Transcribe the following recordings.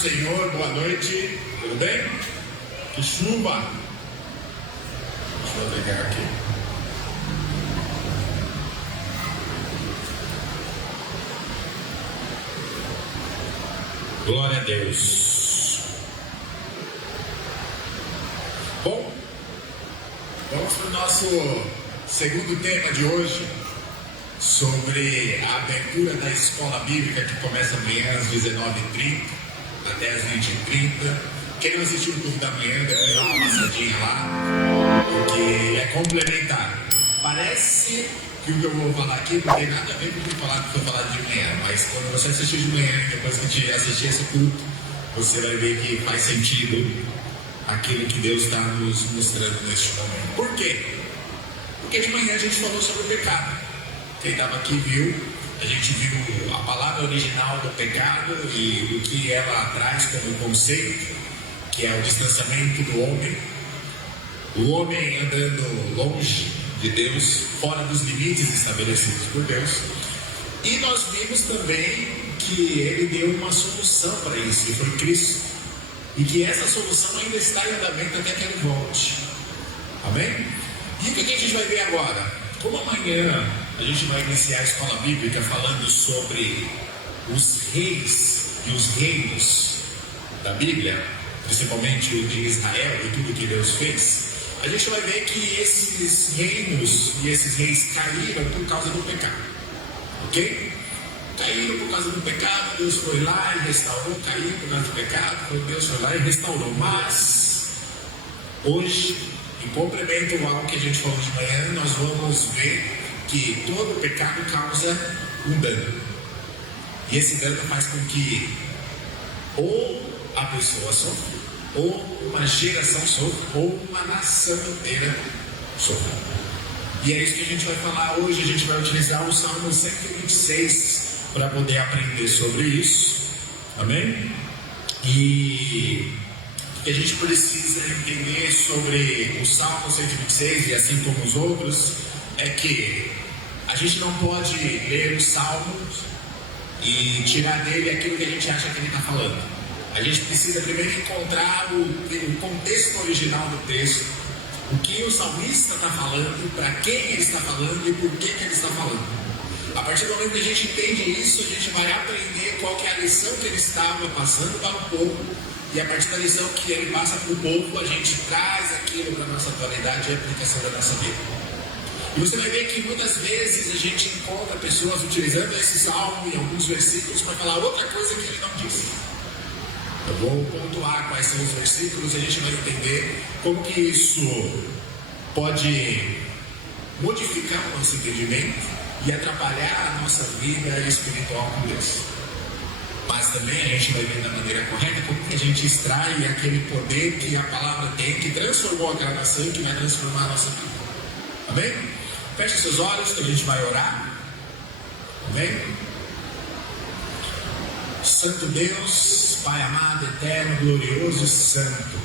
Senhor, boa noite, tudo bem? Que chuva! Deixa eu ligar aqui. Glória a Deus. Bom, vamos para o nosso segundo tema de hoje, sobre a abertura da escola bíblica que começa amanhã às 19h30 até às 20h30. Quem não assistiu o culto da manhã, depois dá uma passadinha lá, porque é complementar. Parece que o que eu vou falar aqui não tem nada a ver com o que eu falar de manhã, mas quando você assistir de manhã, depois que a gente assistir esse culto, você vai ver que faz sentido aquilo que Deus está nos mostrando neste momento. Por quê? Porque de manhã a gente falou sobre o pecado. Quem estava aqui viu, a gente viu a palavra original do pecado e o que ela traz como conceito, que é o distanciamento do homem, o homem andando longe de Deus, fora dos limites estabelecidos por Deus. E nós vimos também que ele deu uma solução para isso, que foi Cristo, e que essa solução ainda está em andamento até que ele volte. Amém? E o que a gente vai ver agora? Como amanhã a gente vai iniciar a escola bíblica falando sobre os reis e os reinos da Bíblia, principalmente o de Israel e tudo que Deus fez, a gente vai ver que esses reinos e esses reis caíram por causa do pecado. Ok? Caíram por causa do pecado, Deus foi lá e restaurou. Caíram por causa do pecado, Deus foi lá e restaurou. Mas hoje, em complemento ao que a gente falou de manhã, nós vamos ver que todo pecado causa um dano. E esse dano faz com que ou a pessoa sofra, ou uma geração sofra, ou uma nação inteira sofra. E é isso que a gente vai falar hoje. A gente vai utilizar o Salmo 126 para poder aprender sobre isso. Amém? E o que a gente precisa entender sobre o Salmo 126, e assim como os outros, é que a gente não pode ler o Salmo e tirar dele aquilo que a gente acha que ele está falando. A gente precisa primeiro encontrar o contexto original do texto, o que o salmista está falando, para quem ele está falando e por que ele está falando. A partir do momento que a gente entende isso, a gente vai aprender qual que é a lição que ele estava passando para o povo, e a partir da lição que ele passa para o povo, a gente traz aquilo para a nossa atualidade e a aplicação da nossa vida. E você vai ver que muitas vezes a gente encontra pessoas utilizando esse salmo em alguns versículos para falar outra coisa que ele não disse. Eu vou pontuar quais são os versículos e a gente vai entender como que isso pode modificar o nosso entendimento e atrapalhar a nossa vida espiritual com Deus. Mas também a gente vai ver da maneira correta como que a gente extrai aquele poder que a palavra tem, que transformou aquela nação e que vai transformar a nossa vida. Amém? Feche seus olhos que a gente vai orar. Amém? Santo Deus, Pai amado, eterno, glorioso e santo,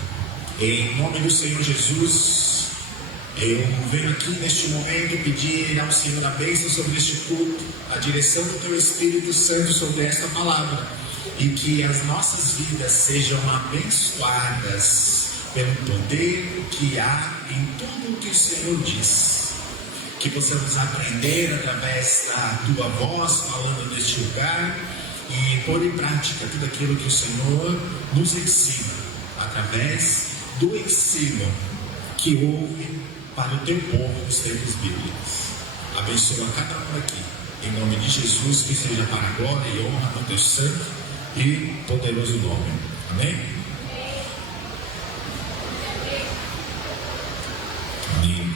em nome do Senhor Jesus, eu venho aqui neste momento pedir ao Senhor a bênção sobre este culto, a direção do Teu Espírito Santo sobre esta palavra, e que as nossas vidas sejam abençoadas pelo poder que há em tudo o que o Senhor diz. Que possamos aprender através da Tua voz falando neste lugar e pôr em prática tudo aquilo que o Senhor nos ensina através do ensino que houve para o Teu povo nos tempos bíblicos. Abençoa cada um aqui, em nome de Jesus, que seja para a glória e honra do Teu santo e poderoso nome. Amém? Amém.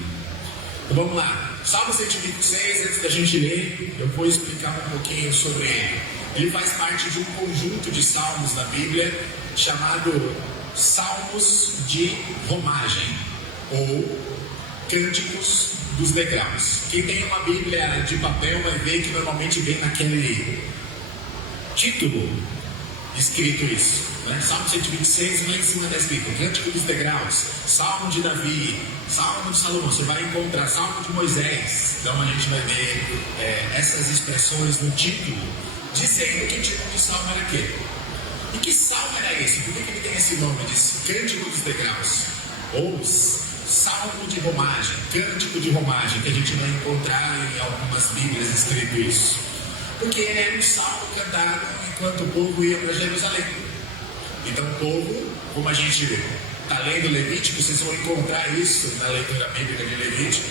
Então vamos lá. Salmo 126, antes da gente ler, eu vou explicar um pouquinho sobre ele. Ele faz parte de um conjunto de salmos da Bíblia chamado Salmos de Romagem, ou Cânticos dos Degraus. Quem tem uma Bíblia de papel vai ver que normalmente vem naquele título escrito isso, né? Salmo 126, lá em cima está escrito Cântico dos Degraus, Salmo de Davi, Salmo de Salomão. Você vai encontrar Salmo de Moisés. Então a gente vai ver essas expressões no título, dizendo que tipo de salmo era aquele. E que salmo era esse? Por que ele tem esse nome de Cântico dos Degraus? Ou Salmo de Romagem, Cântico de Romagem, que a gente vai encontrar em algumas bíblias escrito isso. Porque era um salmo cantado enquanto o povo ia para Jerusalém. Então o povo, como a gente está lendo Levítico, vocês vão encontrar isso na leitura bíblica de Levítico,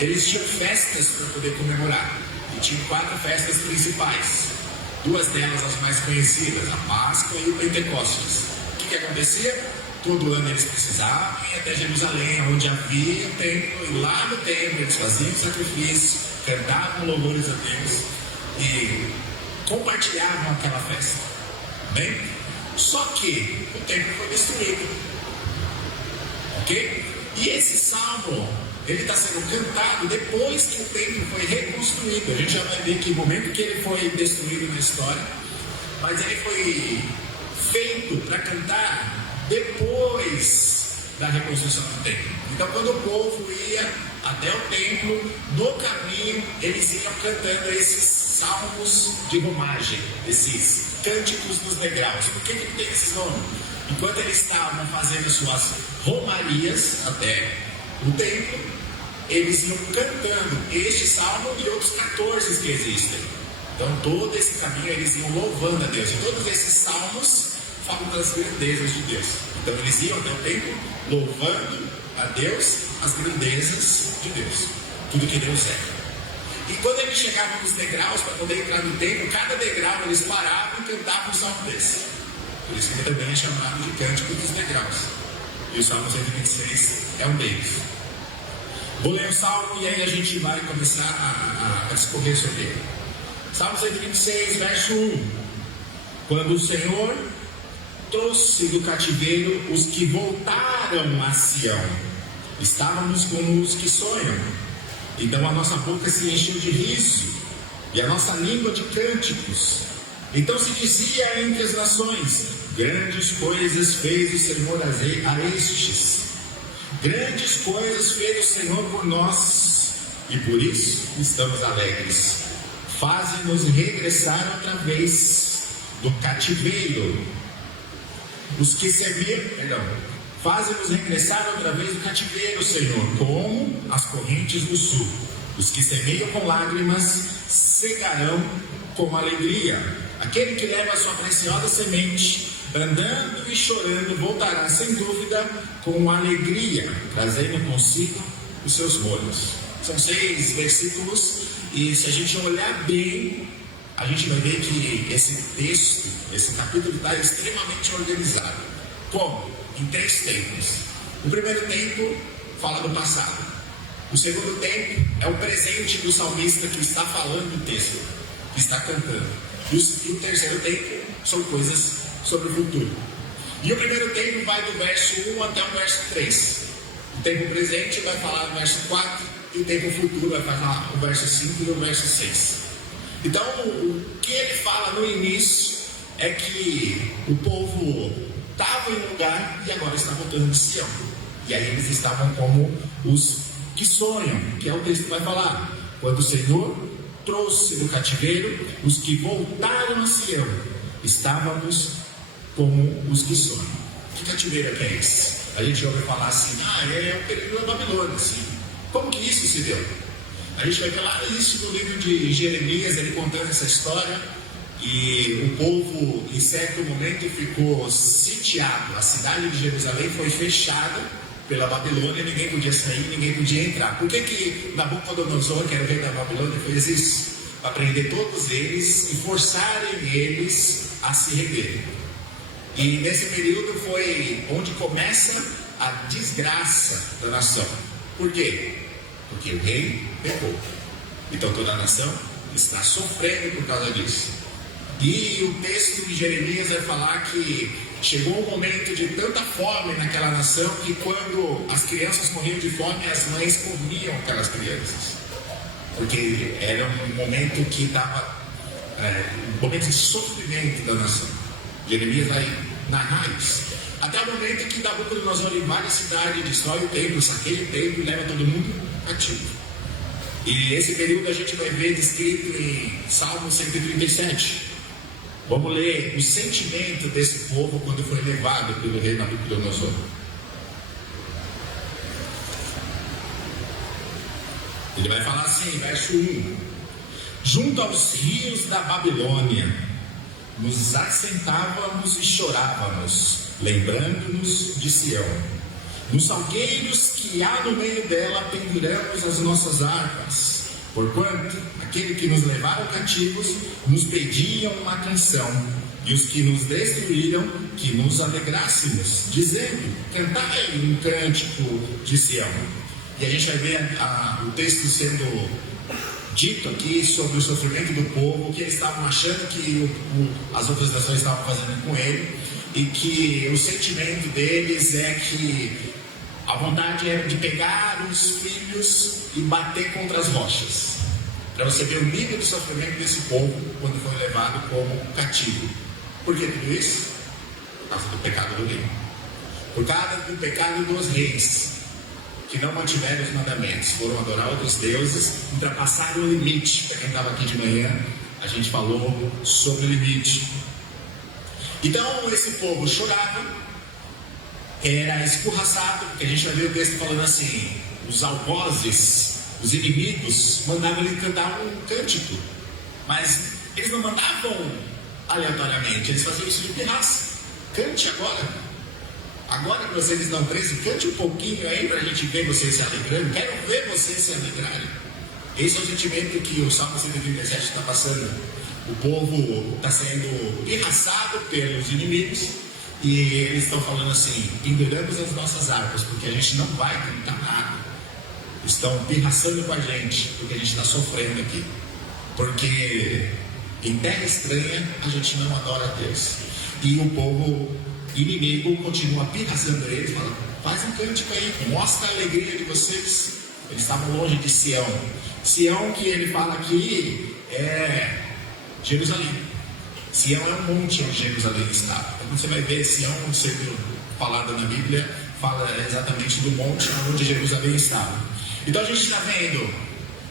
eles tinham festas para poder comemorar. E tinham 4 festas principais. 2 delas as mais conhecidas, a Páscoa e o Pentecostes. O que acontecia? Todo ano eles precisavam ir até Jerusalém, onde havia o templo, e lá no templo eles faziam sacrifício, cantavam louvores a Deus e compartilhavam aquela festa. Bem? Só que o templo foi destruído. Ok? E esse salmo, ele está sendo cantado depois que o templo foi reconstruído. A gente já vai ver que o momento que ele foi destruído na história, mas ele foi feito para cantar depois da reconstrução do templo. Então, quando o povo ia até o templo, no caminho eles iam cantando esses salmos de romagem, esses cânticos dos degraus. Por que ele tem esses nomes? Enquanto eles estavam fazendo suas romarias até o templo, eles iam cantando este salmo e outros 14 que existem. Então, todo esse caminho eles iam louvando a Deus. E todos esses salmos falam das grandezas de Deus. Então, eles iam até o templo louvando a Deus as grandezas de Deus, tudo que Deus é. E quando eles chegavam nos degraus para poder entrar no templo, cada degrau eles paravam e cantavam um salmo desse. Por isso que ele também é chamado de Cântico dos Degraus. E o Salmo 126 é um deles. Vou ler o salmo e aí a gente vai começar a discorrer sobre ele. Salmo 126, verso 1. Quando o Senhor trouxe do cativeiro os que voltaram a Sião, estávamos como os que sonham. Então a nossa boca se encheu de riso e a nossa língua de cânticos. Então se dizia entre as nações: grandes coisas fez o Senhor a estes. Grandes coisas fez o Senhor por nós, e por isso estamos alegres. Faze-nos regressar outra vez do cativeiro. Os que semeiam, faze-nos regressar outra vez do cativeiro, Senhor, como as correntes do sul. Os que semeiam com lágrimas cegarão com alegria. Aquele que leva a sua preciosa semente, andando e chorando, voltará sem dúvida com alegria, trazendo consigo os seus molhos. São 6 versículos, e se a gente olhar bem, a gente vai ver que esse texto, esse capítulo está extremamente organizado. Como? Em 3 tempos. O primeiro tempo fala do passado. O segundo tempo é o presente do salmista que está falando o texto, que está cantando. E o terceiro tempo são coisas sobre o futuro. E o primeiro tempo vai do verso 1 até o verso 3. O tempo presente vai falar do verso 4, e o tempo futuro vai falar o verso 5 e o verso 6. Então, o que ele fala no início é que o povo estava em um lugar e agora está voltando de Sião. E aí eles estavam como os que sonham, que é o texto que vai falar. Quando o Senhor trouxe do cativeiro os que voltaram a Sião, estávamos como os que sonham. Que cativeiro é esse? A gente ouve falar assim: é o período da Babilônia. Assim. Como que isso se deu? A gente vai ver lá isso no livro de Jeremias, ele contando essa história. E o povo, em certo momento, ficou sitiado. A cidade de Jerusalém foi fechada pela Babilônia, ninguém podia sair, ninguém podia entrar. Por que Nabucodonosor, que era o rei da Babilônia, fez isso? Para prender todos eles e forçarem eles a se renderem. E nesse período foi onde começa a desgraça da nação. Por quê? Porque o rei pecou. Então toda a nação está sofrendo por causa disso. E o texto de Jeremias vai falar que chegou um momento de tanta fome naquela nação que quando as crianças morriam de fome, as mães comiam aquelas crianças. Porque era um momento que estava um momento de sofrimento da nação. Jeremias vai narrar isso. Até o momento que Nabucodonosor invade a cidade, destrói o templo, saqueia o templo e leva todo mundo cativo. E esse período a gente vai ver descrito em Salmo 137. Vamos ler o sentimento desse povo quando foi levado pelo rei Nabucodonosor. Ele vai falar assim, verso 1: junto aos rios da Babilônia, nos assentávamos e chorávamos, lembrando-nos de Sião. Nos salgueiros que há no meio dela penduramos as nossas harpas, porquanto aquele que nos levaram cativos nos pediam uma canção, e os que nos destruíram que nos alegrássemos, dizendo: cantai um cântico de Sião. E a gente vai ver o texto sendo dito aqui sobre o sofrimento do povo, que eles estavam achando que as outras nações estavam fazendo com ele, e que o sentimento deles é que a vontade era de pegar os filhos e bater contra as rochas. Para você ver o nível de sofrimento desse povo quando foi levado como cativo. Por que tudo isso? Por causa do pecado do rei. Por causa do pecado dos reis, que não mantiveram os mandamentos, foram adorar outros deuses, ultrapassaram o limite. Para quem estava aqui de manhã, a gente falou sobre o limite. Então esse povo chorava, era escorraçado, porque a gente vai ver o texto falando assim: os algozes, os inimigos, mandavam ele cantar um cântico, mas eles não mandavam aleatoriamente, eles faziam isso de pirraça. Cante agora que vocês estão presos, cante um pouquinho aí para a gente ver vocês se alegrando. Quero ver vocês se alegrarem. Esse é o sentimento que o Salmo 137 está passando. O povo está sendo pirraçado pelos inimigos, e eles estão falando assim: penduramos as nossas harpas, porque a gente não vai cantar nada. Estão pirraçando com a gente, porque a gente está sofrendo aqui. Porque em terra estranha a gente não adora a Deus. E o povo inimigo continua pirraçando eles, falando: faz um cântico aí, mostra a alegria de vocês. Eles estavam longe de Sião. Sião, que ele fala aqui, é Jerusalém. Sião é um monte onde Jerusalém estava. Então você vai ver Sião sendo falada na Bíblia, fala exatamente do monte onde Jerusalém estava. Então a gente está vendo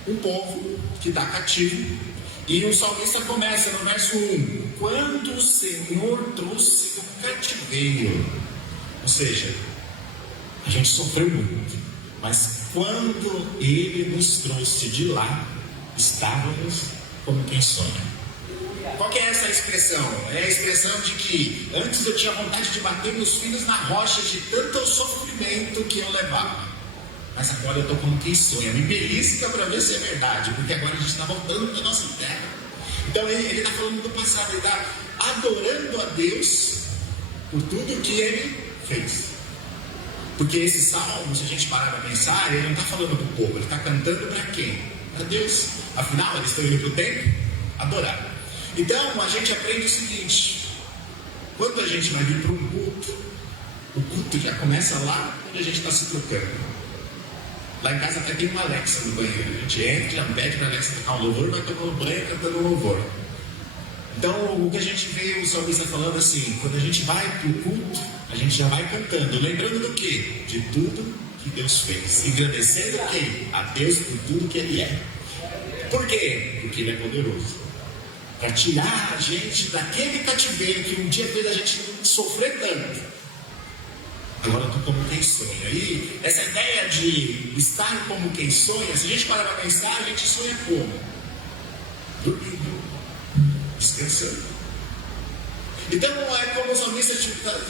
um povo que está cativo, e o salmista começa no verso 1: quando o Senhor trouxe do cativeiro. Ou seja, a gente sofreu muito, mas quando Ele nos trouxe de lá, estávamos como quem sonha. Qual que é essa expressão? É a expressão de que antes eu tinha vontade de bater meus filhos na rocha de tanto sofrimento que eu levava, mas agora eu estou como quem sonha. Me belisca para ver se é verdade, porque agora a gente está voltando para a nossa terra. Então ele está falando do passado, ele está adorando a Deus por tudo que ele fez. Porque esse salmo, se a gente parar para pensar, ele não está falando para o povo, ele está cantando para quem? Para Deus. Afinal, eles estão indo para o templo adorar. Então a gente aprende o seguinte: quando a gente vai vir para um culto, o culto já começa lá onde a gente está se trocando. Lá em casa até tem uma Alexa no banheiro. A gente entra, já pede para a Alexa tocar um louvor, vai tomar um banho cantando um louvor. Então o que a gente vê o salmista falando assim: quando a gente vai para o culto, a gente já vai cantando, lembrando do quê? De tudo que Deus fez, engrandecendo quem? A Deus por tudo que Ele é. Por quê? Porque Ele é poderoso para tirar a gente daquele cativeiro que um dia fez a gente sofrer tanto. Agora eu estou como quem sonha. E essa ideia de estar como quem sonha, se a gente parar para pensar, a gente sonha como? Dormindo, descansando. Então é como se o salmista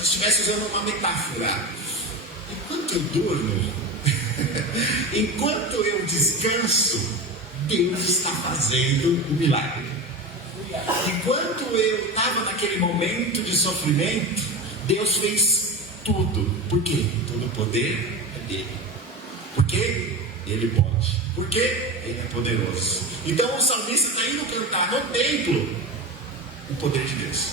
estivesse usando uma metáfora. Enquanto eu durmo, enquanto eu descanso, Deus está fazendo o milagre. Enquanto eu estava naquele momento de sofrimento, Deus fez tudo. Por quê? Todo o poder é dele. Porque Ele pode. Porque Ele é poderoso. Então o salmista está indo cantar no templo o poder de Deus.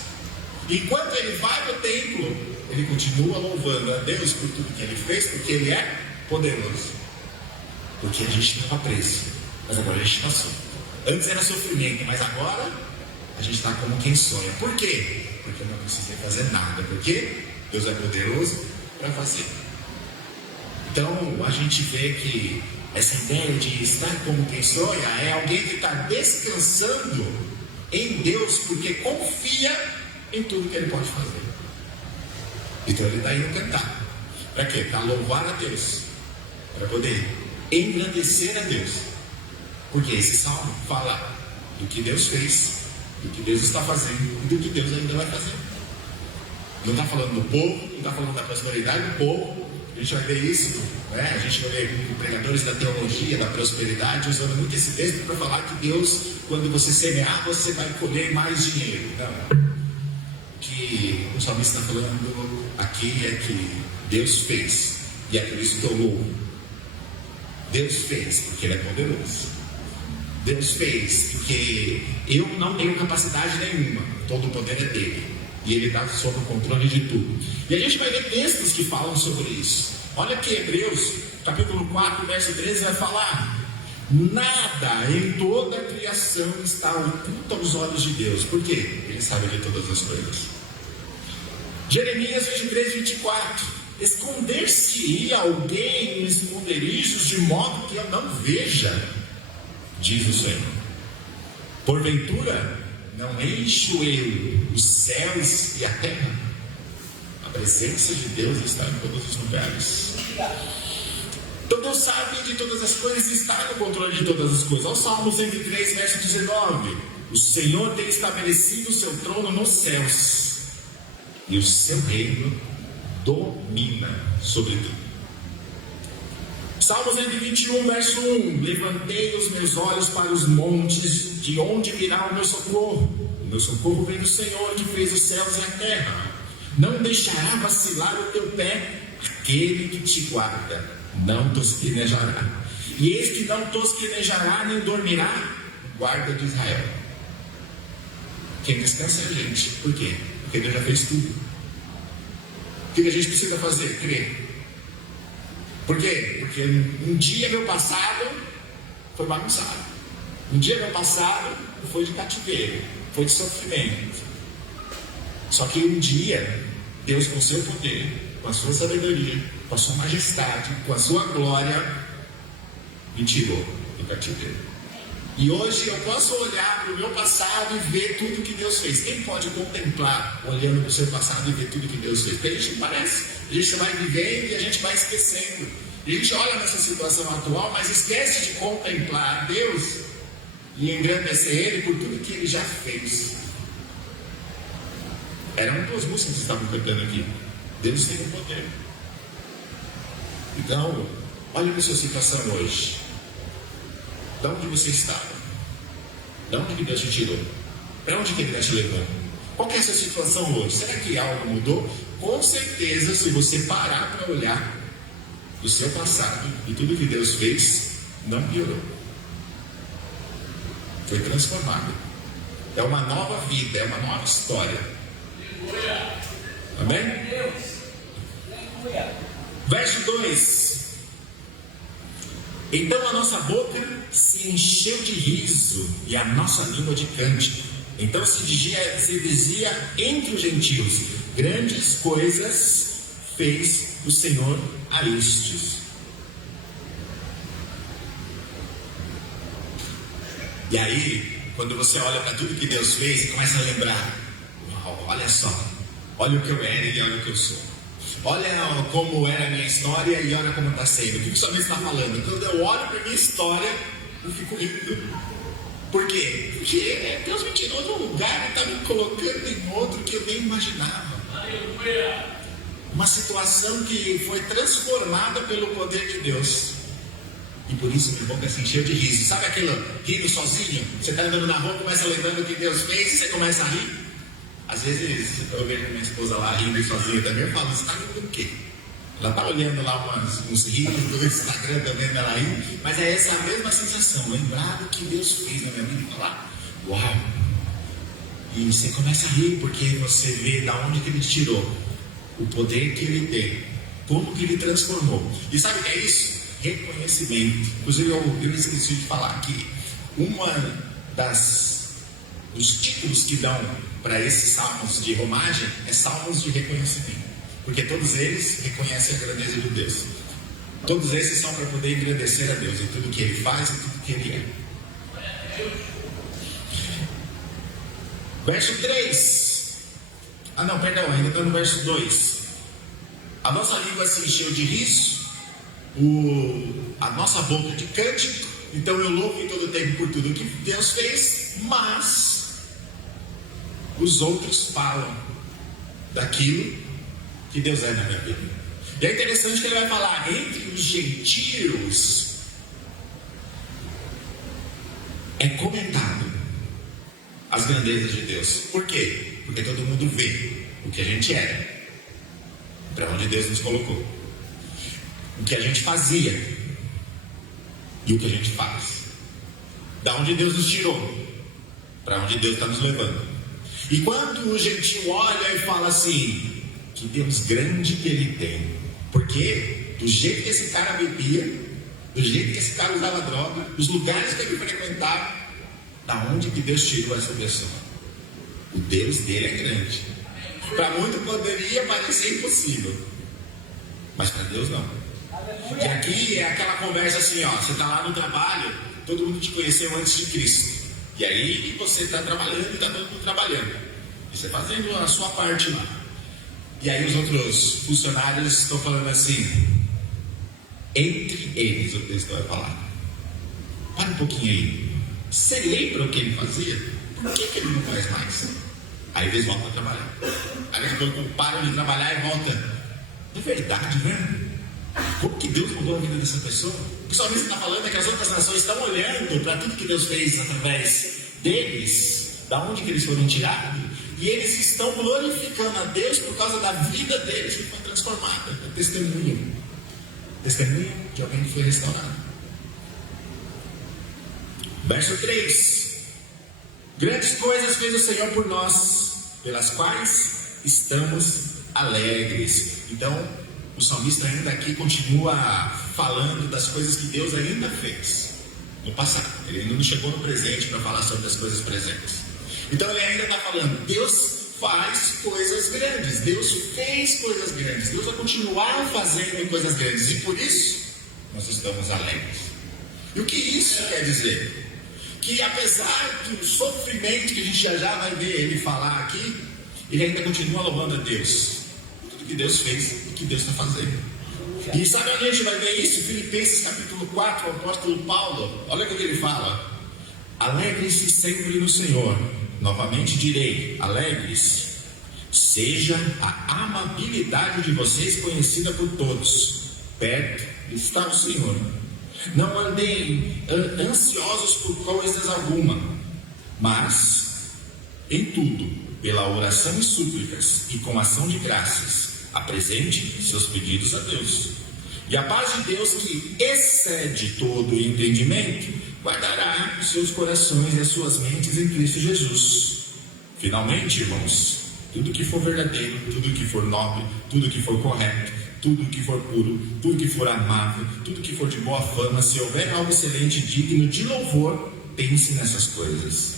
Enquanto ele vai para o templo, ele continua louvando a Deus por tudo que Ele fez, porque Ele é poderoso. Porque a gente estava preso, mas agora a gente passou. Antes era sofrimento, mas agora a gente está como quem sonha. Por quê? Porque eu não precisei fazer nada. Porque Deus é poderoso para fazer. Então a gente vê que essa ideia de estar como quem sonha é alguém que está descansando em Deus porque confia em tudo que Ele pode fazer. Então ele está indo cantar. Para quê? Para louvar a Deus, para poder engrandecer a Deus. Porque esse salmo fala do que Deus fez, do que Deus está fazendo e do que Deus ainda vai fazer. Não está falando do povo, não está falando da prosperidade do povo. A gente vai ver isso, né? A gente vai ver pregadores da teologia, da prosperidade, usando muito esse texto para falar que Deus, quando você semear, você vai colher mais dinheiro. Não. O que o salmista está falando aqui é que Deus fez, e é por isso que eu louvo. Deus fez porque Ele é poderoso. Deus fez porque eu não tenho capacidade nenhuma, todo o poder é dele, e Ele está sob o controle de tudo. E a gente vai ver textos que falam sobre isso. Olha que Hebreus, capítulo 4, verso 13 vai falar: nada em toda a criação está oculto aos olhos de Deus. Por quê? Ele sabe de todas as coisas. Jeremias 23, 24: esconder-se-ia alguém nos esconderijos, de modo que eu não veja, diz o Senhor. Porventura, não encho eu os céus e a terra? A presença de Deus está em todos os lugares. Então Deus sabe de todas as coisas e está no controle de todas as coisas. Olha o Salmo 103, verso 19: o Senhor tem estabelecido o seu trono nos céus, e o seu reino domina sobre tudo. Salmo 121, verso 1: levantei os meus olhos para os montes, de onde virá o meu socorro? O meu socorro vem do Senhor, que fez os céus e a terra. Não deixará vacilar o teu pé, aquele que te guarda não tosquenejará. E eis que não tosquenejará nem dormirá o guarda de Israel. Quem descansa é a gente. Por quê? Porque Deus já fez tudo. O que a gente precisa fazer? Crer. Por quê? Porque um dia meu passado foi bagunçado. Um dia meu passado foi de cativeiro, foi de sofrimento. Só que um dia Deus, com seu poder, com a sua sabedoria, com a sua majestade, com a sua glória, me tirou do cativeiro. E hoje eu posso olhar para o meu passado e ver tudo que Deus fez. Quem pode contemplar olhando para o seu passado e ver tudo que Deus fez? Porque a gente parece, a gente vai vivendo e a gente vai esquecendo. E a gente olha nessa situação atual, mas esquece de contemplar Deus e engrandecer Ele por tudo que Ele já fez. Eram duas músicas que estavam cantando aqui. Deus tem o poder. Então, olha para a sua situação hoje. De onde você estava? De onde que Deus te tirou? Para onde que Ele está te levando? Qual que é a sua situação hoje? Será que algo mudou? Com certeza, se você parar para olhar do seu passado e tudo que Deus fez, não piorou. Foi transformado. É uma nova vida, é uma nova história. Amém? Verso 2: então a nossa boca se encheu de riso e a nossa língua de cântico. Então se dizia entre os gentios: grandes coisas fez o Senhor a estes. E aí, quando você olha para tudo que Deus fez, você começa a lembrar: uau, olha só, olha o que eu era e olha o que eu sou. Olha como era a minha história e olha como está sendo. O que o salmista está falando? Quando eu olho para a minha história, eu fico rindo. Por quê? Porque Deus me tirou de um lugar e está me colocando em outro que eu nem imaginava. Uma situação que foi transformada pelo poder de Deus. E por isso minha boca se encheu de riso. Sabe aquilo, rindo sozinho? Você está andando na rua, começa lembrando o que Deus fez e você começa a rir. Às vezes eu vejo minha esposa lá rindo sozinha também. Eu falo: você está rindo do quê? Ela está olhando lá uns rios do Instagram também, ela rindo. Mas é essa a mesma sensação. Lembrar do que Deus fez na minha vida e falar: uau! E você começa a rir porque você vê da onde que Ele te tirou, o poder que Ele tem, como que Ele transformou. E sabe o que é isso? Reconhecimento. Inclusive eu esqueci de falar que dos títulos que dão para esses salmos de romagem é salmos de reconhecimento, porque todos eles reconhecem a grandeza de Deus. Todos esses são para poder engrandecer a Deus em tudo que Ele faz e tudo que Ele é. Verso 3. Ainda está no verso 2. A nossa língua se encheu de riso, a nossa boca de cântico. Então eu louvo em todo tempo por tudo que Deus fez, mas os outros falam daquilo que Deus é na minha vida. E é interessante que ele vai falar entre os gentios. É comentado as grandezas de Deus. Por quê? Porque todo mundo vê o que a gente era, para onde Deus nos colocou, o que a gente fazia e o que a gente faz, da onde Deus nos tirou, para onde Deus está nos levando. E quando o gentio olha e fala assim, que Deus grande que ele tem, porque do jeito que esse cara bebia, do jeito que esse cara usava droga, os lugares que ele frequentava, da onde que Deus tirou essa pessoa? O Deus dele é grande. Para muito poderia parecer impossível, mas para Deus não. E aqui é aquela conversa assim, ó, você está lá no trabalho, todo mundo te conheceu antes de Cristo, e aí você está trabalhando e está todo mundo trabalhando, e você fazendo a sua parte lá, e aí os outros funcionários estão falando assim, entre eles o texto vai falar, para um pouquinho aí, você lembra o que ele fazia? Por que ele não faz mais? Aí eles voltam a trabalhar. Aí eles param de trabalhar e voltam. É verdade, né? Como que Deus mudou a vida dessa pessoa? O que o salmista está falando é que as outras nações estão olhando para tudo que Deus fez através deles, da onde que eles foram tirados, e eles estão glorificando a Deus por causa da vida deles que foi transformada. É testemunho de alguém que foi restaurado. Verso 3. Grandes coisas fez o Senhor por nós, pelas quais estamos alegres. Então, o salmista ainda aqui continua falando das coisas que Deus ainda fez no passado. Ele ainda não chegou no presente para falar sobre as coisas presentes. Então ele ainda está falando, Deus faz coisas grandes, Deus fez coisas grandes, Deus vai continuar fazendo coisas grandes, e por isso nós estamos alegres. E o que isso quer dizer? Que apesar do sofrimento que a gente já vai ver ele falar aqui, ele ainda continua louvando a Deus, tudo que Deus fez e o que Deus está fazendo. E sabe onde a gente vai ver isso? Filipenses capítulo 4, o apóstolo Paulo, olha o que ele fala: alegre-se sempre no Senhor. Novamente direi, alegre-se. Seja a amabilidade de vocês conhecida por todos. Perto está o Senhor. Não andem ansiosos por coisas alguma, mas em tudo, pela oração e súplicas e com ação de graças, apresente seus pedidos a Deus. E a paz de Deus, que excede todo o entendimento, guardará os seus corações e as suas mentes em Cristo Jesus. Finalmente, irmãos, tudo que for verdadeiro, tudo que for nobre, tudo que for correto, tudo que for puro, tudo que for amável, tudo que for de boa fama, se houver algo excelente, digno de louvor, pense nessas coisas.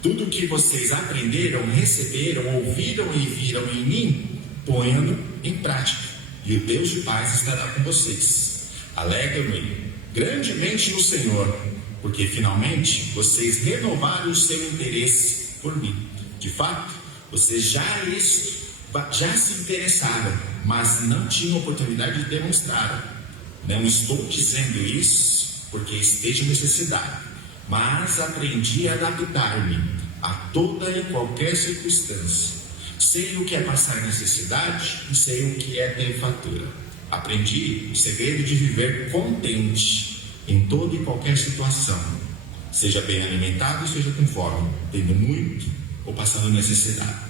Tudo que vocês aprenderam, receberam, ouviram e viram em mim, ponham-no em prática, e o Deus de paz estará com vocês. Alegro-me grandemente no Senhor, porque finalmente vocês renovaram o seu interesse por mim. De fato, vocês já se interessaram, mas não tinham oportunidade de demonstrar. Não estou dizendo isso porque esteja necessidade, mas aprendi a adaptar-me a toda e qualquer circunstância. Sei o que é passar necessidade e sei o que é ter fatura. Aprendi o segredo de viver contente em toda e qualquer situação, seja bem alimentado, seja com fome, tendo muito ou passando necessidade.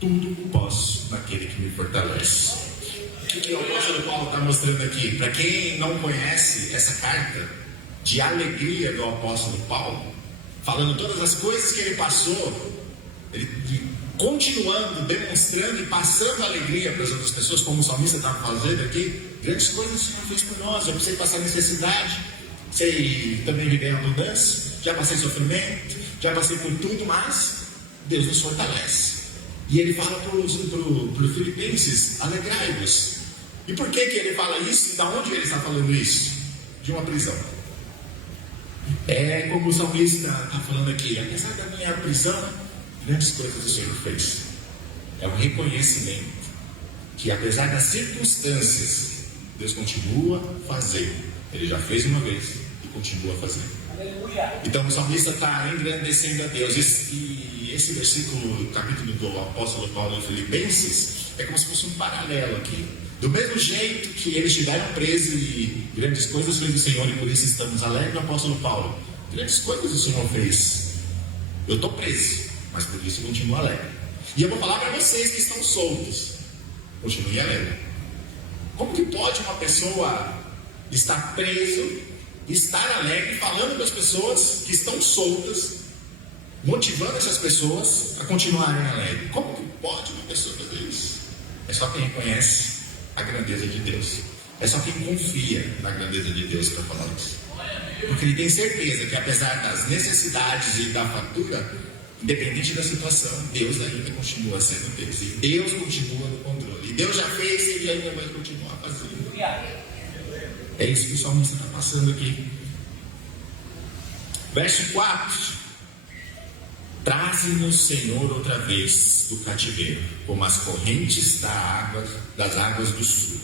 Tudo posso naquele que me fortalece. O que o apóstolo Paulo está mostrando aqui? Para quem não conhece essa carta de alegria do apóstolo Paulo, falando todas as coisas que ele passou, ele continuando, demonstrando e passando alegria para as outras pessoas, como o salmista estava fazendo aqui. Grandes coisas o Senhor fez por nós. Eu precisei passar necessidade, sei também viver em abundância, já passei sofrimento, já passei por tudo, mas Deus nos fortalece. E ele fala para os filipenses, alegrai-vos. E por que ele fala isso? E da onde ele está falando isso? De uma prisão. É como o salmista está falando aqui, apesar da minha prisão, Grandes coisas o Senhor fez. É um reconhecimento que, apesar das circunstâncias, Deus continua fazendo. Ele já fez uma vez e continua fazendo. Então o salmista está engrandecendo a Deus. E esse versículo, capítulo do apóstolo Paulo em Filipenses, é como se fosse um paralelo aqui. Do mesmo jeito que eles estiveram presos e grandes coisas fez o Senhor, e por isso estamos alegres, o apóstolo Paulo, grandes coisas o Senhor fez. Eu estou preso, mas por isso eu continuo alegre. E eu vou falar para vocês que estão soltos, continue alegre. Como que pode uma pessoa estar preso, estar alegre, falando para as pessoas que estão soltas, motivando essas pessoas a continuarem alegres? Como que pode uma pessoa fazer isso? É só quem reconhece a grandeza de Deus. É só quem confia na grandeza de Deus para falar isso. Porque ele tem certeza que, apesar das necessidades e da fatura, independente da situação, Deus ainda continua sendo Deus. E Deus continua no controle. E Deus já fez e ele ainda vai continuar fazendo. É isso que o salmista está passando aqui. Verso 4. Traze-nos, Senhor, outra vez do cativeiro, como as correntes das águas do sul.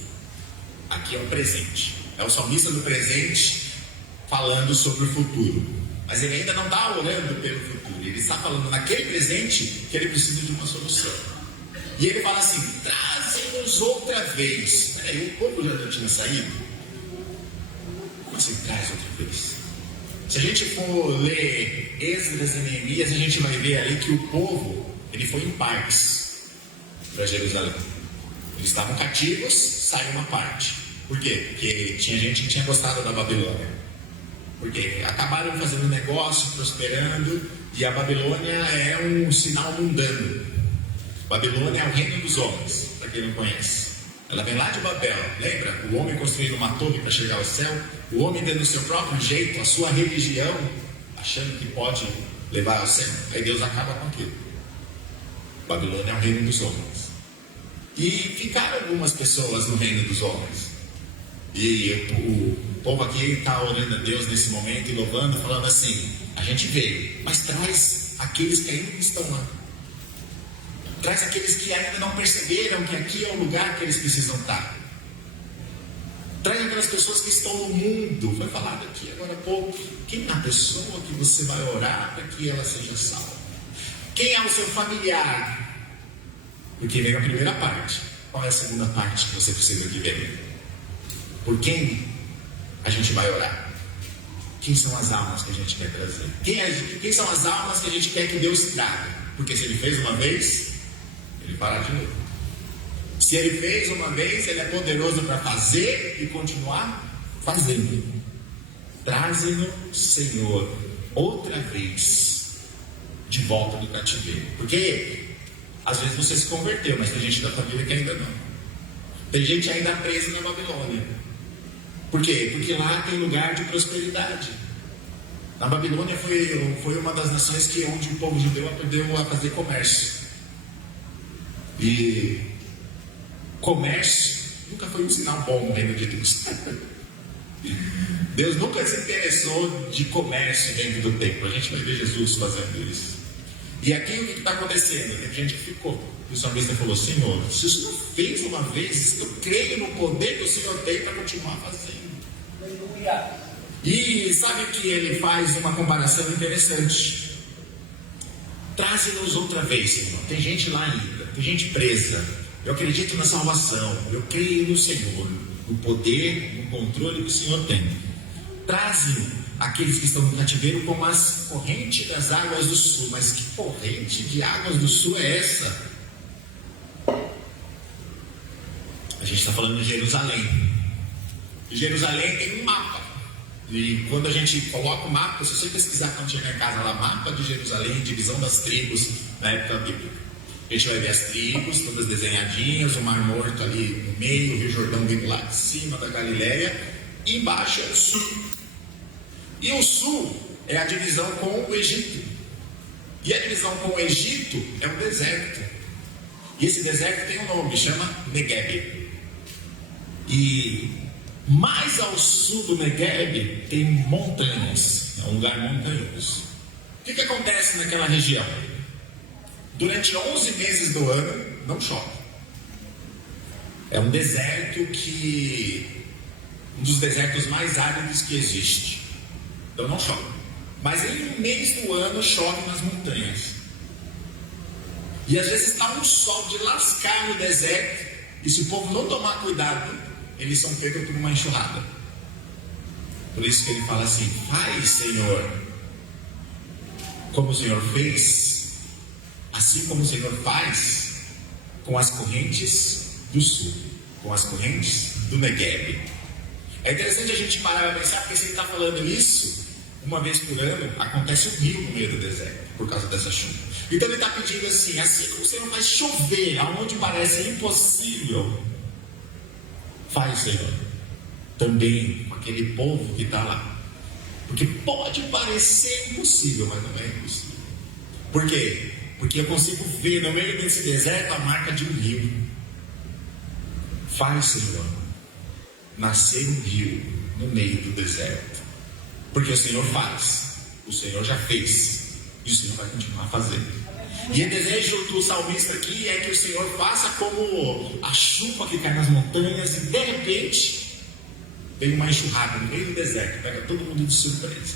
Aqui é o presente. É o salmista do presente falando sobre o futuro. Mas ele ainda não está orando pelo futuro. Ele está falando naquele presente que ele precisa de uma solução. E ele fala assim: traze-nos outra vez. Peraí, o povo já tinha saído? Como assim, traz outra vez? Se a gente for ler Esdras e Neemias, a gente vai ver ali que o povo, ele foi em partes para Jerusalém. Eles estavam cativos, saiu uma parte. Por quê? Porque tinha gente que tinha gostado da Babilônia. Porque acabaram fazendo negócio, prosperando, e a Babilônia é um sinal mundano. Babilônia é o reino dos homens, para quem não conhece. Ela vem lá de Babel, lembra? O homem construindo uma torre para chegar ao céu, o homem dando o seu próprio jeito, a sua religião, achando que pode levar ao céu. Aí Deus acaba com aquilo. Babilônia é o reino dos homens. E ficaram algumas pessoas no reino dos homens. E o povo aqui está orando a Deus nesse momento e louvando, falando assim: a gente veio, mas traz aqueles que ainda estão lá. Traz aqueles que ainda não perceberam que aqui é o lugar que eles precisam estar. Traz aquelas pessoas que estão no mundo. Foi falado aqui agora há pouco. Quem é a pessoa que você vai orar para que ela seja salva? Quem é o seu familiar? Porque veio a primeira parte. Qual é a segunda parte que você precisa de ver? Por quem a gente vai orar? Quem são as almas que a gente quer trazer? Quem são as almas que a gente quer que Deus traga? Porque se Ele fez uma vez, Ele fará de novo. Se Ele fez uma vez, Ele é poderoso para fazer e continuar fazendo. Traze-nos, Senhor, outra vez de volta do cativeiro. Porque às vezes você se converteu, mas tem gente da família que ainda não. Tem gente ainda presa na Babilônia. Por quê? Porque lá tem lugar de prosperidade. Na Babilônia foi uma das nações onde o povo judeu aprendeu a fazer comércio. E comércio nunca foi um sinal bom no reino de Deus. Deus nunca se interessou de comércio dentro do templo. A gente vai ver Jesus fazendo isso. E aqui o que está acontecendo? Tem gente que ficou. E o salmista falou: Senhor, se o Senhor fez uma vez, eu creio no poder que o Senhor tem para continuar fazendo. Aleluia. E sabe que ele faz uma comparação interessante. Traze-nos outra vez, Senhor. Tem gente lá ainda, tem gente presa. Eu acredito na salvação, eu creio no Senhor, no poder, no controle que o Senhor tem. Traze aqueles que estão no cativeiro como as correntes das águas do sul. Mas que corrente de águas do sul é essa? A gente está falando de Jerusalém. Jerusalém tem um mapa. E quando a gente coloca o mapa, se você pesquisar quando chegar em casa lá, mapa de Jerusalém, divisão das tribos na época bíblica, a gente vai ver as tribos todas desenhadinhas, o Mar Morto ali no meio, o Rio Jordão vindo lá de cima da Galileia, e embaixo é o sul. E o sul é a divisão com o Egito. E a divisão com o Egito é um deserto. E esse deserto tem um nome, chama Negueb. E mais ao sul do Negueb tem montanhas, é um lugar montanhoso. O que acontece naquela região? Durante 11 meses do ano, não chove. É um deserto um dos desertos mais áridos que existe. Então não chove. Mas em um mês do ano chove nas montanhas. E às vezes está um sol de lascar no deserto. E se o povo não tomar cuidado, eles são pegos por uma enxurrada. Por isso que ele fala assim: faz, Senhor, como o Senhor fez, assim como o Senhor faz com as correntes do sul, com as correntes do Negueb. É interessante a gente parar para pensar, porque se ele está falando isso, uma vez por ano acontece um rio no meio do deserto, por causa dessa chuva. Então ele está pedindo assim como o Senhor faz chover aonde parece impossível, faz, Senhor, também com aquele povo que está lá. Porque pode parecer impossível, mas não é impossível. Por quê? Porque eu consigo ver no meio desse deserto a marca de um rio. Faz, Senhor, nascer um rio no meio do deserto. Porque o Senhor faz, o Senhor já fez, e o Senhor vai continuar fazendo. E o desejo do salmista aqui é que o Senhor faça como a chuva que cai nas montanhas e de repente vem uma enxurrada no meio do deserto, pega todo mundo de surpresa.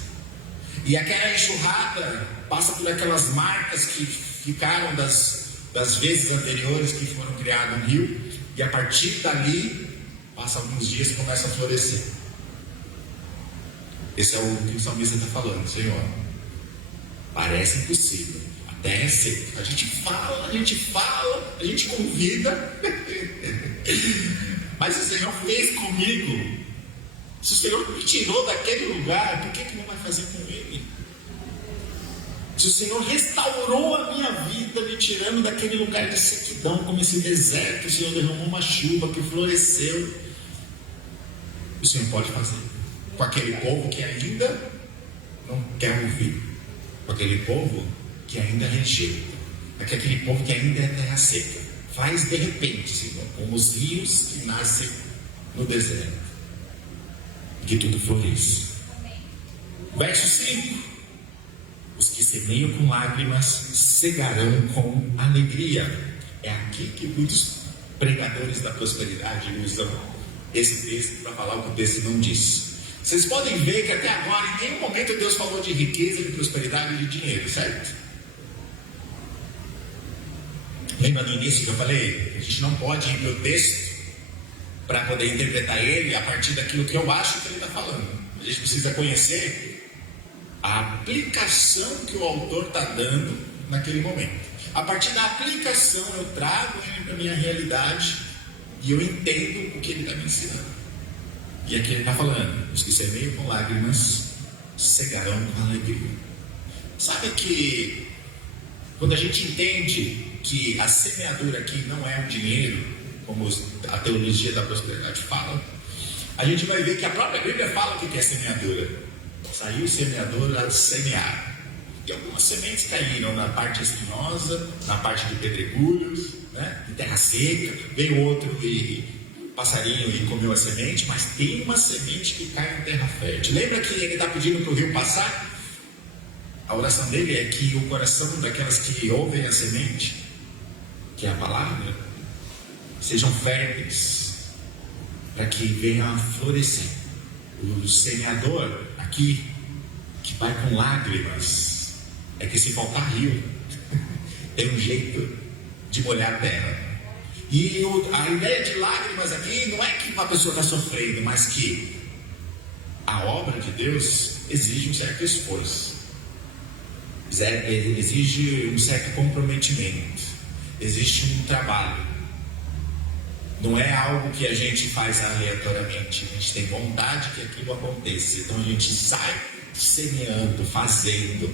E aquela enxurrada passa por aquelas marcas que ficaram das vezes anteriores que foram criado um rio, e a partir dali, passa alguns dias e começa a florescer. Esse é o que o salmista está falando: Senhor, parece impossível, a terra é seca, a gente fala, a gente convida, mas o Senhor fez comigo. Se o Senhor me tirou daquele lugar, por que não vai fazer com ele? Se o Senhor restaurou a minha vida, me tirando daquele lugar de sequidão, como esse deserto, o Senhor derramou uma chuva que floresceu, o Senhor pode fazer com aquele povo que ainda não quer ouvir, com aquele povo que ainda rejeita, com aquele povo que ainda é terra seca. Faz de repente, Senhor, como os rios que nascem no deserto, que tudo floresça. Verso 5: os que semeiam com lágrimas cegarão com alegria. É aqui que muitos pregadores da prosperidade usam esse texto para falar o que o texto não diz. Vocês podem ver que até agora em nenhum momento Deus falou de riqueza, de prosperidade e de dinheiro, certo? Lembra no início que eu falei? A gente não pode ir para o texto para poder interpretar ele a partir daquilo que eu acho que ele está falando. A gente precisa conhecer a aplicação que o autor está dando naquele momento. A partir da aplicação eu trago ele para a minha realidade e eu entendo o que ele está me ensinando. E aqui ele está falando: os que semeiam com lágrimas cegarão com alegria. Sabe que quando a gente entende que a semeadura aqui não é o dinheiro, como a teologia da prosperidade fala, a gente vai ver que a própria Bíblia fala o que é semeadura. Saiu o semeador a semear, e algumas sementes caíram na parte espinhosa, na parte de pedregulhos, né, de terra seca. Veio outro passarinho e comeu a semente, mas tem uma semente que cai em terra fértil. Lembra que ele está pedindo para o rio passar? A oração dele é que o coração daquelas que ouvem a semente, que é a palavra, sejam férteis, para que venha a florescer. O semeador aqui, que vai com lágrimas, é que se faltar rio, tem um jeito de molhar a terra. E a ideia de lágrimas aqui não é que uma pessoa está sofrendo, mas que a obra de Deus exige um certo esforço, exige um certo comprometimento, existe um trabalho. Não é algo que a gente faz aleatoriamente, a gente tem vontade que aquilo aconteça, então a gente sai semeando, fazendo.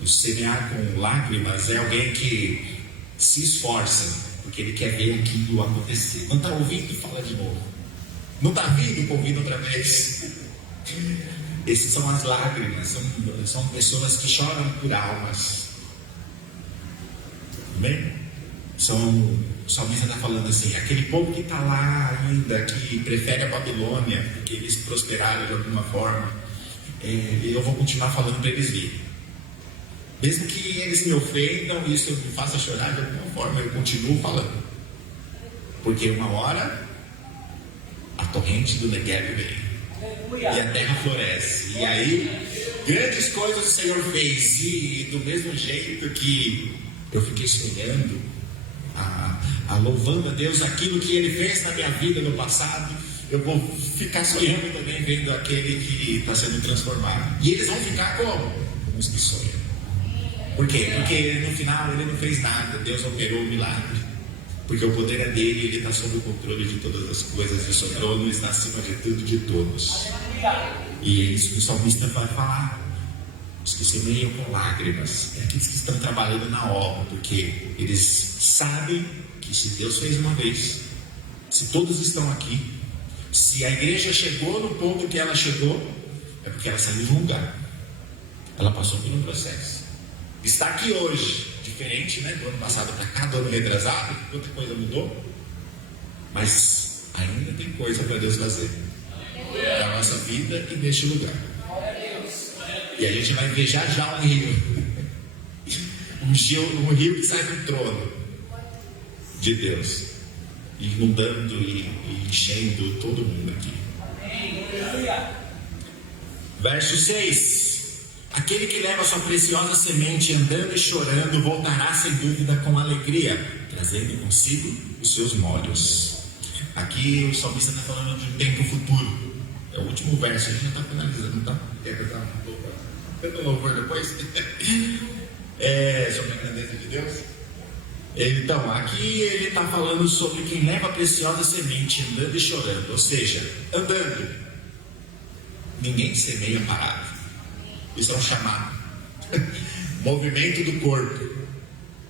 O semear com lágrimas é alguém que se esforça, porque ele quer ver aquilo acontecer. Não está ouvindo? Fala de novo. Não está vindo? Convida outra vez. Essas são as lágrimas, são pessoas que choram por almas. Amém? O salmista está falando assim: aquele povo que está lá ainda, que prefere a Babilônia, porque eles prosperaram de alguma forma, eu vou continuar falando para eles virem. Mesmo que eles me ofendam e isso me faça chorar de alguma forma, eu continuo falando. Porque uma hora a torrente do Negev vem e a terra floresce. E aí, grandes coisas o Senhor fez. E do mesmo jeito que eu fiquei sonhando, louvando a Deus aquilo que Ele fez na minha vida no passado, eu vou ficar sonhando também, vendo aquele que está sendo transformado. E eles vão ficar como? Como os que sonham. Por quê? Porque no final Ele não fez nada, Deus operou o milagre. Porque o poder é dele, Ele está sob o controle de todas as coisas, e o seu trono está acima de tudo e de todos. E é isso que o salmista vai falar. Os que semeiam com lágrimas, é aqueles que estão trabalhando na obra, porque eles sabem que se Deus fez uma vez, se todos estão aqui, se a igreja chegou no ponto que ela chegou, é porque ela saiu de um lugar, ela passou por um processo, está aqui hoje, diferente, né, do ano passado para cá, do ano retrasado, quanta coisa mudou, mas ainda tem coisa para Deus fazer na nossa vida e neste lugar. E a gente vai ver já um rio que sai do trono de Deus, inundando e enchendo todo mundo aqui. Verso 6: aquele que leva sua preciosa semente andando e chorando, voltará sem dúvida com alegria, trazendo consigo os seus molhos. Aqui o salmista está falando de um tempo futuro. É o último verso, a gente já está finalizando, tá? Quer cantar um louvor depois? Sobre a grandeza de Deus. Então, aqui ele está falando sobre quem leva a preciosa semente andando e chorando, ou seja, andando. Ninguém semeia parado. Isso é um chamado. Movimento do corpo.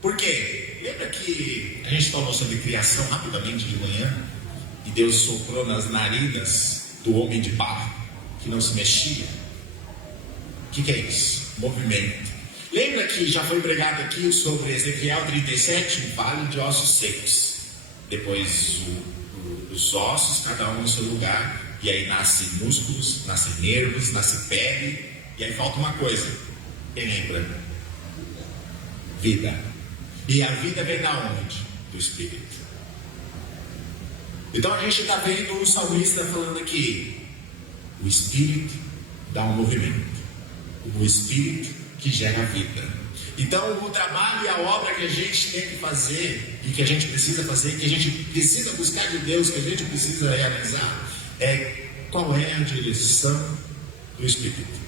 Por quê? Lembra que a gente falou sobre criação rapidamente de manhã? E Deus soprou nas narinas do homem de barro, que não se mexia. O que é isso? Movimento. Lembra que já foi pregado aqui sobre Ezequiel 37, um vale de ossos secos. Depois os ossos, cada um no seu lugar, e aí nasce músculos, nasce nervos, nasce pele, e aí falta uma coisa. Quem lembra? Vida. E a vida vem da onde? Do Espírito. Então a gente está vendo o salmista falando aqui, o Espírito dá um movimento, o Espírito que gera vida. Então o trabalho e a obra que a gente tem que fazer, e que a gente precisa fazer, que a gente precisa buscar de Deus, que a gente precisa realizar, é qual é a direção do Espírito.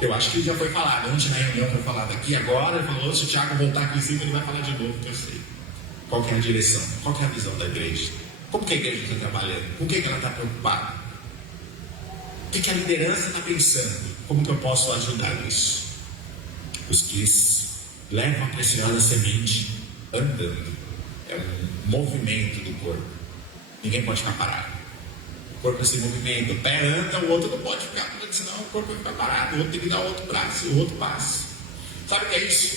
Eu acho que já foi falado, ontem na reunião foi falado aqui, agora ele falou, se o Tiago voltar aqui em cima ele vai falar de novo, que eu sei. Qual que é a direção? Qual que é a visão da igreja? Como que a igreja está trabalhando? Com o que ela está preocupada? O que a liderança está pensando? Como que eu posso ajudar nisso? Os que levam a preciosa semente andando. É um movimento do corpo. Ninguém pode ficar parado. O corpo é esse movimento. O pé anda, o outro não pode ficar, porque senão o corpo vai ficar parado. O outro tem que dar outro braço, o outro passo. Sabe o que é isso?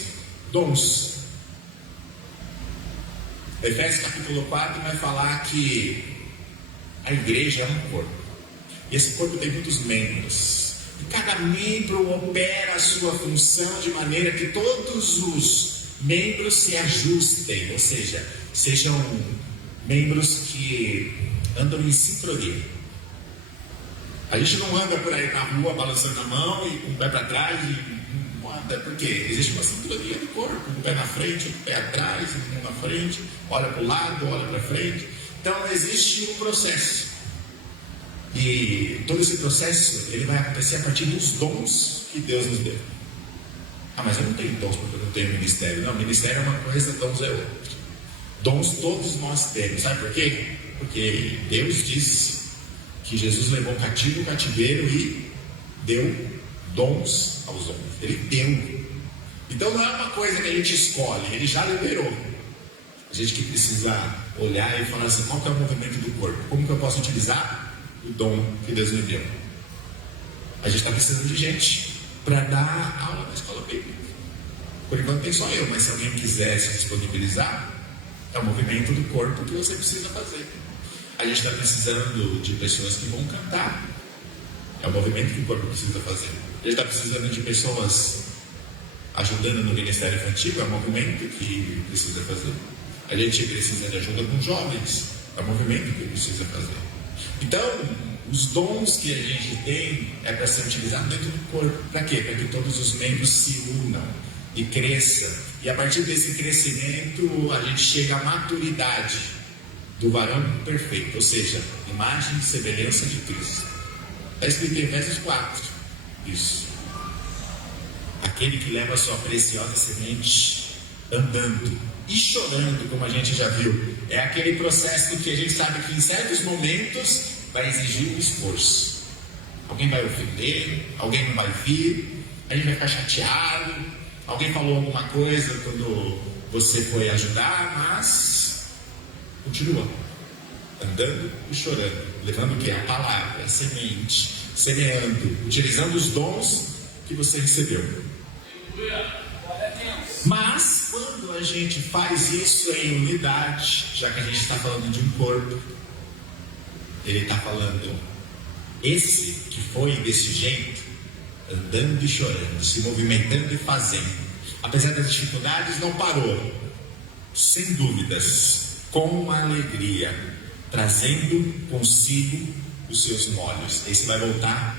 Dons. Efésios capítulo 4 vai falar que a igreja é um corpo. E esse corpo tem muitos membros. E cada membro opera a sua função de maneira que todos os membros se ajustem. Ou seja, sejam membros que andam em sincronia. A gente não anda por aí na rua balançando a mão e com o pé para trás e porque existe uma sincronia do corpo, um pé na frente, um pé atrás, um na frente, olha para o lado, olha para frente. Então existe um processo, e todo esse processo ele vai acontecer a partir dos dons que Deus nos deu. Mas eu não tenho dons porque eu não tenho ministério. Não, ministério é uma coisa, dons é outra. Dons todos nós temos, sabe por quê? Porque Deus disse que Jesus levou cativo o cativeiro e deu dons aos homens. Ele deu. Então não é uma coisa que a gente escolhe, ele já liberou. A gente que precisa olhar e falar assim, qual que é o movimento do corpo? Como que eu posso utilizar o dom que Deus me deu? A gente está precisando de gente para dar aula na escola bíblica. Por enquanto tem só eu, mas se alguém quiser se disponibilizar, é o movimento do corpo que você precisa fazer. A gente está precisando de pessoas que vão cantar. É o movimento que o corpo precisa fazer. A gente está precisando de pessoas ajudando no Ministério Infantil, é um movimento que precisa fazer. A gente precisa de ajuda com jovens, é um movimento que precisa fazer. Então, os dons que a gente tem é para ser utilizado dentro do corpo. Para quê? Para que todos os membros se unam e cresçam. E a partir desse crescimento, a gente chega à maturidade do varão perfeito, ou seja, imagem e semelhança de Cristo. Está escrito em Efésios 4, isso. Aquele que leva a sua preciosa semente andando e chorando, como a gente já viu. É aquele processo que a gente sabe que em certos momentos vai exigir um esforço. Alguém vai ofender, alguém não vai vir, a gente vai ficar chateado, alguém falou alguma coisa quando você foi ajudar, mas continua andando e chorando, levando o que? A palavra, a semente, semeando, utilizando os dons que você recebeu. Mas quando a gente faz isso em unidade, já que a gente está falando de um corpo, ele está falando, esse que foi desse jeito, andando e chorando, se movimentando e fazendo, apesar das dificuldades, não parou, sem dúvidas, com alegria, trazendo consigo os seus molhos. Esse vai voltar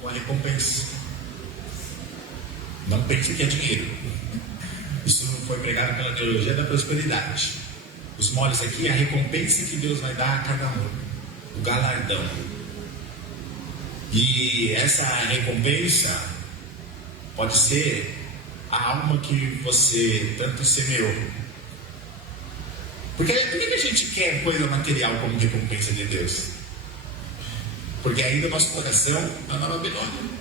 com a recompensa. Não pense que é dinheiro. Isso foi pregado pela teologia da prosperidade. Os molhos aqui é a recompensa que Deus vai dar a cada um, o galardão. E essa recompensa pode ser a alma que você tanto semeou. Por que a gente quer coisa material como recompensa de Deus? Porque ainda o nosso coração está na Babilônia.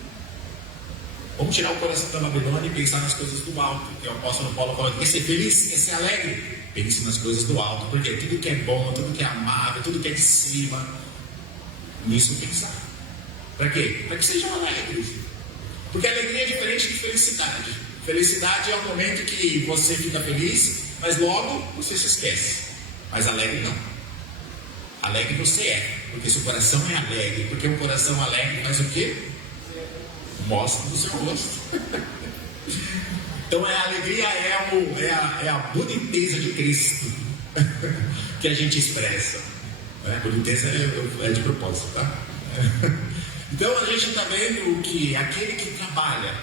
Vamos tirar o coração da Babilônia e pensar nas coisas do alto. Que o apóstolo Paulo fala: quer ser feliz? Quer ser alegre? Pense nas coisas do alto. Porque tudo que é bom, tudo que é amável, tudo que é de cima, nisso pensar. Para quê? Para que sejam alegres. Porque alegria é diferente de felicidade. Felicidade é o momento que você fica feliz, mas logo você se esquece. Mas alegre não. Alegre você é, porque seu coração é alegre. Porque um coração alegre faz o quê? Mostra no seu rosto. Então a alegria é a boniteza de Cristo que a gente expressa. Boniteza é de propósito, tá? Então a gente está vendo que aquele que trabalha,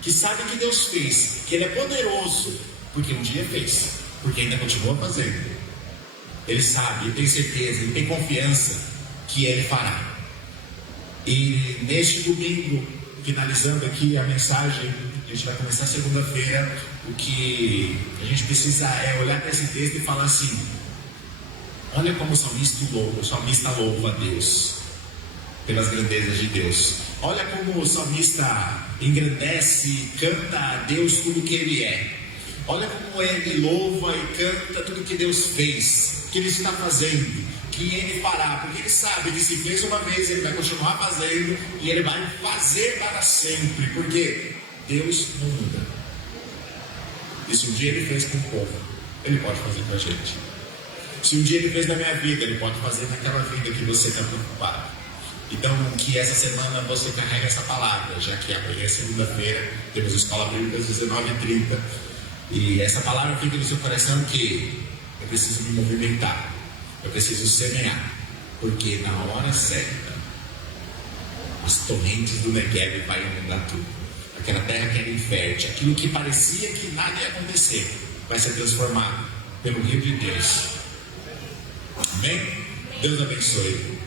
que sabe que Deus fez, que Ele é poderoso, porque um dia fez, porque ainda continua fazendo. Ele sabe, ele tem certeza, ele tem confiança que Ele fará. E neste domingo, finalizando aqui a mensagem, a gente vai começar segunda-feira. O que a gente precisa é olhar para esse texto e falar assim: olha como o salmista louva a Deus pelas grandezas de Deus. Olha como o salmista engrandece e canta a Deus tudo que Ele é. Olha como ele louva e canta tudo que Deus fez, que Ele está fazendo, que Ele fará, porque Ele sabe que se fez uma vez, Ele vai continuar fazendo e Ele vai fazer para sempre, porque Deus não muda. E se um dia Ele fez com o povo, Ele pode fazer com a gente. Se um dia Ele fez na minha vida, Ele pode fazer naquela vida que você está preocupado. Então, que essa semana você carregue essa palavra, já que amanhã é segunda-feira, temos Escola Bíblica às 19h30. E essa palavra fica no seu coração que eu preciso me movimentar, eu preciso semear, porque na hora certa, as torrentes do Negev vão inundar tudo. Aquela terra que era infértil, aquilo que parecia que nada ia acontecer, vai ser transformado pelo rio de Deus. Amém? Deus abençoe.